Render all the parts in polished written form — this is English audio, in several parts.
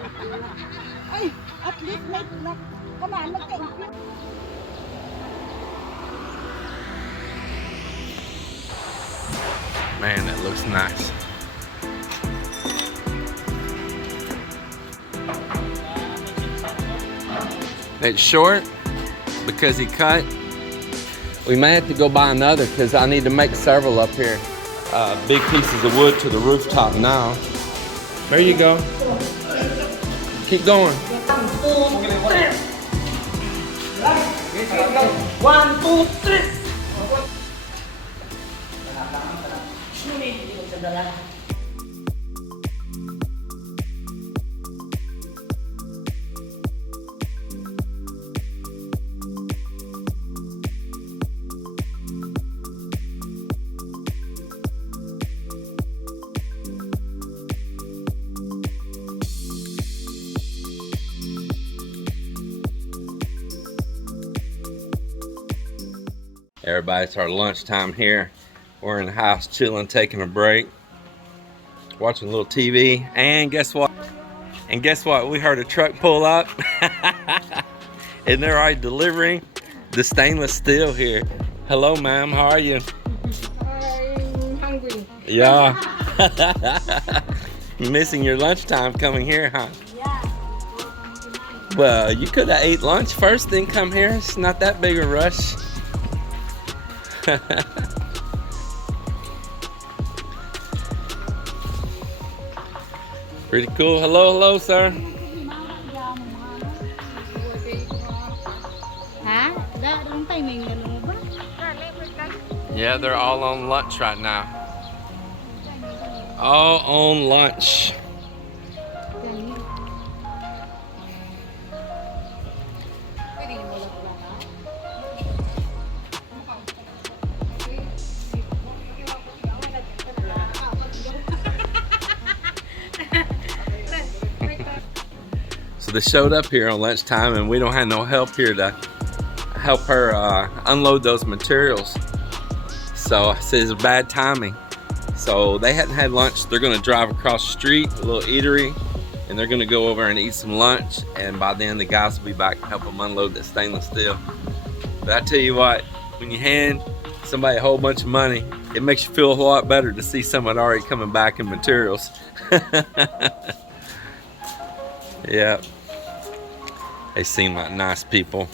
Ay, at least may kamaan mag-thank you. Man, that looks nice. It's short because he cut. We may have to go buy another because I need to make several up here. Big pieces of wood to the rooftop now. There you go. Keep going. 1, 2, 3. Everybody, it's our lunchtime here. We're in the house chilling, taking a break, watching a little TV, and guess what? We heard a truck pull up, and they're already delivering the stainless steel here. Hello, ma'am. How are you? I'm hungry. Yeah. Missing your lunchtime coming here, huh? Yeah. Well, you could have ate lunch first, then come here. It's not that big a rush. Pretty cool. Hello, sir. Yeah, they're all on lunch right now. All on lunch. So they showed up here on lunchtime and we don't have no help here to help her unload those materials. So I said it's bad timing. So they hadn't had lunch. They're gonna drive across the street, a little eatery, and they're gonna go over and eat some lunch. And by then the guys will be back to help them unload that stainless steel. But I tell you what, when you hand somebody a whole bunch of money, it makes you feel a lot better to see someone already coming back in materials. Yeah. They seem like nice people.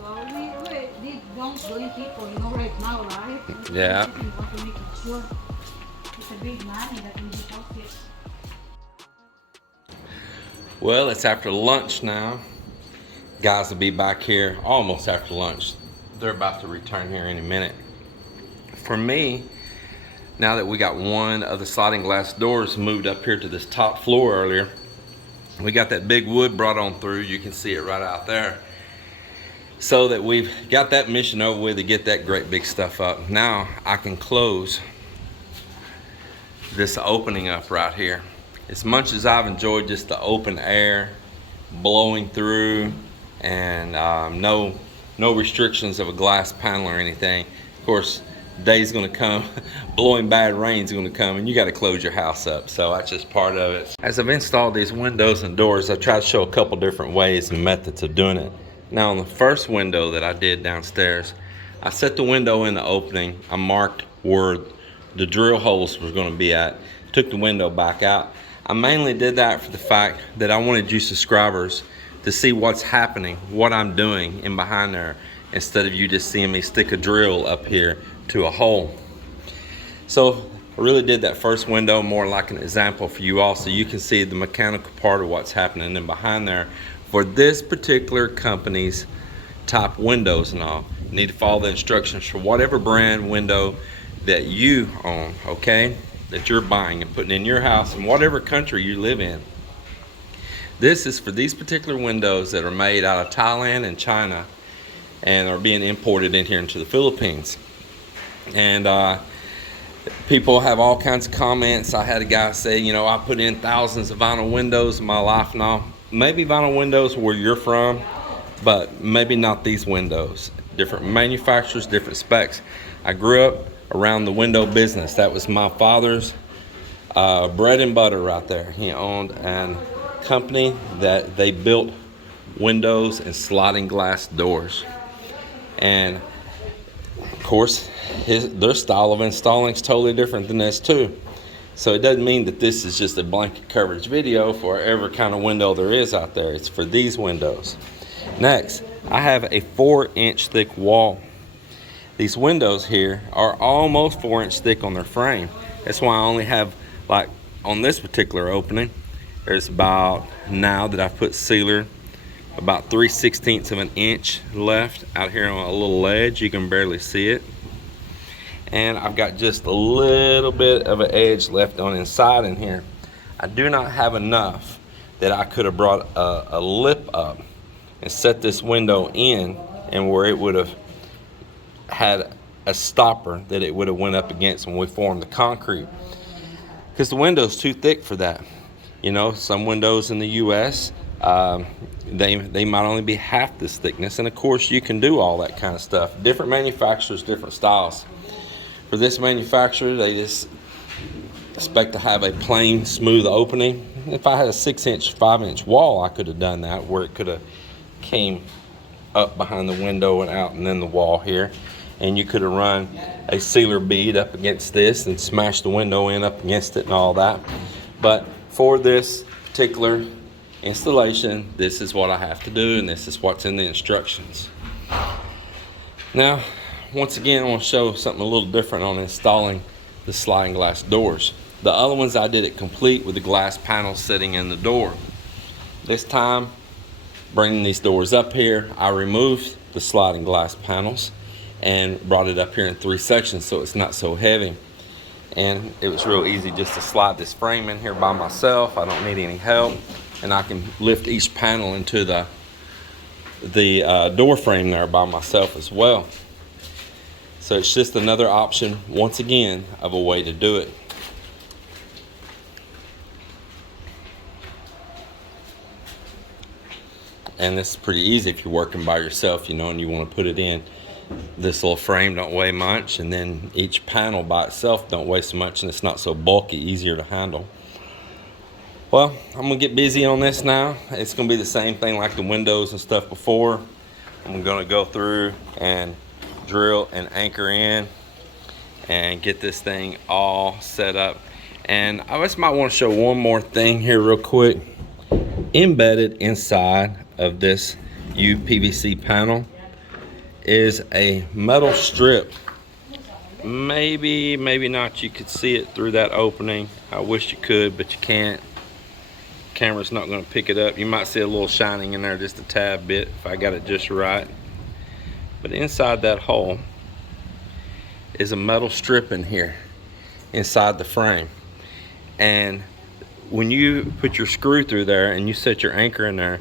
Well, we don't blame people, you know, right now, right? Yeah. We want to make it sure it's a big money that we deposit. Well, it's after lunch now. Guys will be back here almost after lunch. They're about to return here any minute. For me, now that we got one of the sliding glass doors moved up here to this top floor earlier, we got that big wood brought on through. You can see it right out there. So that we've got that mission over with to get that great big stuff up. Now I can close this opening up right here. As much as I've enjoyed just the open air blowing through and no restrictions of a glass panel or anything. Of course, day's gonna come, blowing bad rain's gonna come, and you gotta close your house up. So that's just part of it. As I've installed these windows and doors, I try to show a couple different ways and methods of doing it. Now on the first window that I did downstairs, I set the window in the opening. I marked where the drill holes were gonna be at, took the window back out. I mainly did that for the fact that I wanted you subscribers to see what's happening, what I'm doing in behind there, instead of you just seeing me stick a drill up here to a hole. So I really did that first window more like an example for you all, so you can see the mechanical part of what's happening in behind there for this particular company's top windows and all. You need to follow the instructions for whatever brand window that you own, okay, that you're buying and putting in your house in whatever country you live in. This is for these particular windows that are made out of Thailand and China and are being imported in here into the Philippines. And people have all kinds of comments. I had a guy say, you know, I put in thousands of vinyl windows in my life and all. Maybe vinyl windows where you're from, but maybe not these windows. Different manufacturers, different specs. I grew up around the window business. That was my father's bread and butter right there. He owned a company that they built windows and sliding glass doors. And of course, their style of installing is totally different than this too. So it doesn't mean that this is just a blanket coverage video for every kind of window there is out there. It's for these windows. Next, I have a 4-inch thick wall. These windows here are almost 4-inch thick on their frame. That's why I only have, like on this particular opening, there's about, now that I've put sealer, about 3/16 of an inch left out here on a little ledge. You can barely see it. And I've got just a little bit of an edge left on inside in here. I do not have enough that I could have brought a lip up and set this window in, and where it would have had a stopper that it would have went up against when we formed the concrete, because the window's too thick for that. You know, some windows in the US, they might only be half this thickness, and of course you can do all that kind of stuff. Different manufacturers, different styles. For this manufacturer, they just expect to have a plain, smooth opening. If I had a 6-inch, 5-inch wall, I could have done that, where it could have came up behind the window and out and then the wall here. And you could have run a sealer bead up against this and smashed the window in up against it and all that. But for this particular installation, this is what I have to do, and this is what's in the instructions. Now, once again, I want to show something a little different on installing the sliding glass doors. The other ones I did it complete with the glass panels sitting in the door. This time, bringing these doors up here, I removed the sliding glass panels and brought it up here in 3 sections so it's not so heavy. And it was real easy just to slide this frame in here by myself. I don't need any help, and I can lift each panel into the door frame there by myself as well. So it's just another option, once again, of a way to do it. And this is pretty easy if you're working by yourself, you know, and you want to put it in. This little frame don't weigh much, and then each panel by itself don't weigh so much, and it's not so bulky, easier to handle. Well, I'm gonna get busy on this now. It's gonna be the same thing like the windows and stuff before. I'm gonna go through and drill and anchor in and get this thing all set up. And I just might want to show one more thing here real quick. Embedded inside of this UPVC panel is a metal strip. Maybe not, you could see it through that opening. I wish you could, but you can't. Camera's not going to pick it up. You might see a little shining in there just a tad bit if I got it just right. But inside that hole is a metal strip in here inside the frame. And when you put your screw through there and you set your anchor in there,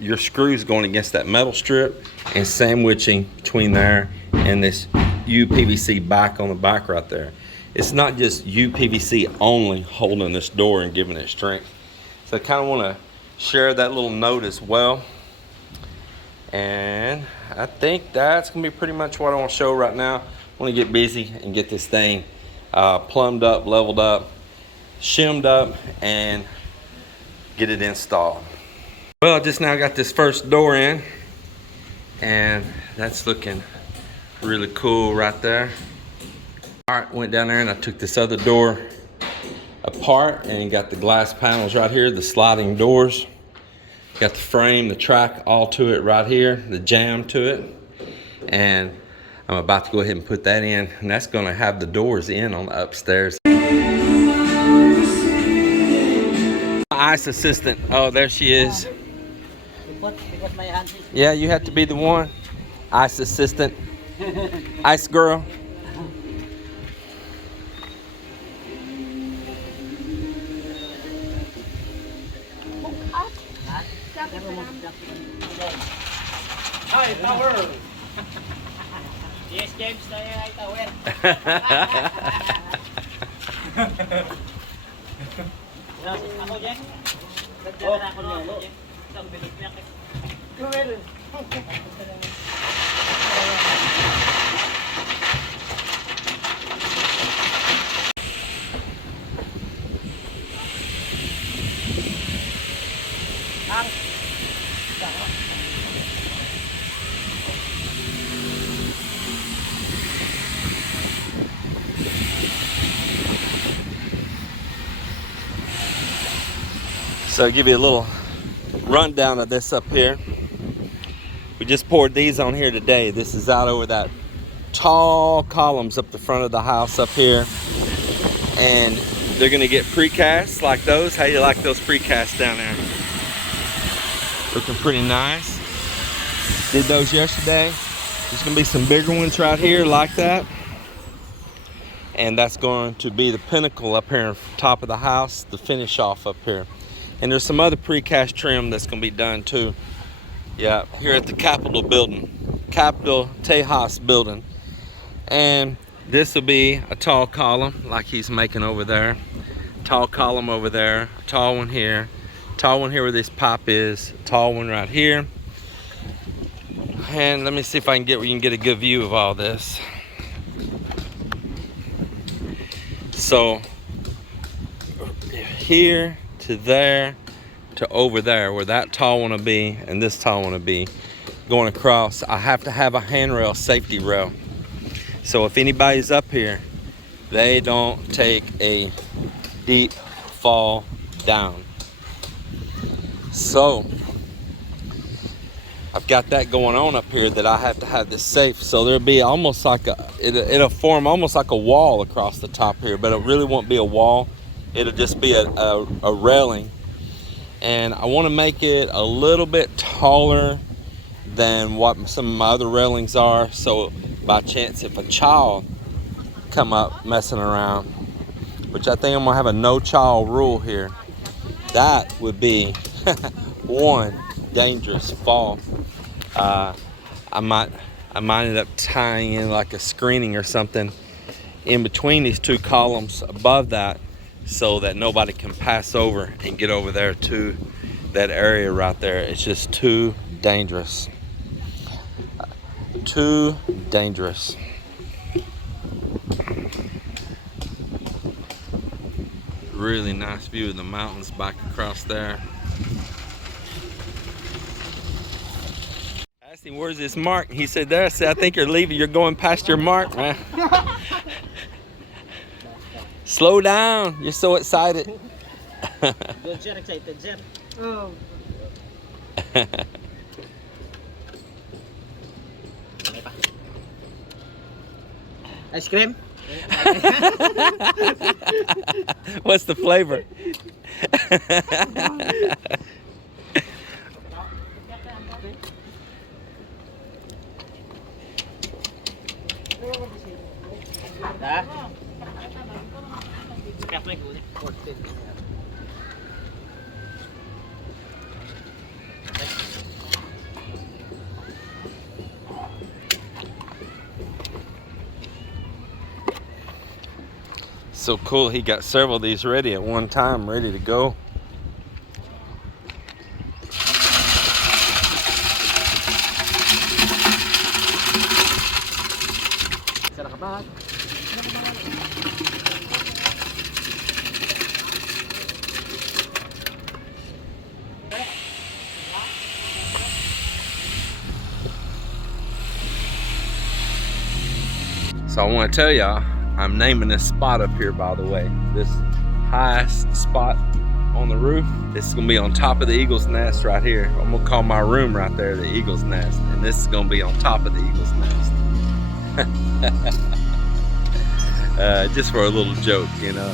your screw's going against that metal strip and sandwiching between there and this UPVC back on the back right there. It's not just UPVC only holding this door and giving it strength. So I kind of want to share that little note as well. And I think that's gonna be pretty much what I want to show right now. I want to get busy and get this thing plumbed up, leveled up, shimmed up, and get it installed. Well, I just now got this first door in, and that's looking really cool right there. All right, went down there and I took this other door apart and got the glass panels right here, the sliding doors. Got the frame, the track all to it right here, the jamb to it. And I'm about to go ahead and put that in, and that's gonna have the doors in on the upstairs. My ice assistant, oh, there she is. Yeah, you have to be the one. Ice assistant, ice girl. Hi, tower. Yes, James, hi, tower. Ako, Jack. Nagdala ako ng ano. Isang bilik-bilik. Kumero. So I'll give you a little rundown of this up here. We just poured these on here today. This is out over that tall columns up the front of the house up here. And they're gonna get precast like those. How you like those precasts down there? Looking pretty nice. Did those yesterday. There's gonna be some bigger ones right here like that. And that's going to be the pinnacle up here on top of the house, the finish off up here. And there's some other precast trim that's gonna be done too. Yeah, here at the Capitol building, Capitol TEJAS building. And this will be a tall column like he's making over there. Tall column over there, tall one here where this pipe is, tall one right here. And let me see if we can get a good view of all this. So here to there to over there where that tall one will be and this tall one will be going across, I have to have a handrail, safety rail. So if anybody's up here, they don't take a deep fall down. So I've got that going on up here that I have to have this safe. So there'll be almost like it'll form almost like a wall across the top here, but it really won't be a wall. It'll just be a railing. And I want to make it a little bit taller than what some of my other railings are. So by chance, if a child come up messing around, which I think I'm gonna have a no child rule here, that would be one dangerous fall. I might end up tying in like a screening or something in between these two columns above that, so that nobody can pass over and get over there to that area right there. It's just too dangerous. Too dangerous. Really nice view of the mountains back across there. I asked him, where's this mark? He said, there. I said, I think you're leaving. You're going past your mark, man. Slow down. You're so excited. Oh. Ice cream? What's the flavor? So cool, he got several of these ready at one time, ready to go. So I want to tell y'all, I'm naming this spot up here, by the way. This highest spot on the roof, this is gonna be on top of the Eagle's Nest right here. I'm gonna call my room right there the Eagle's Nest, and this is gonna be on top of the Eagle's Nest. Just for a little joke, you know.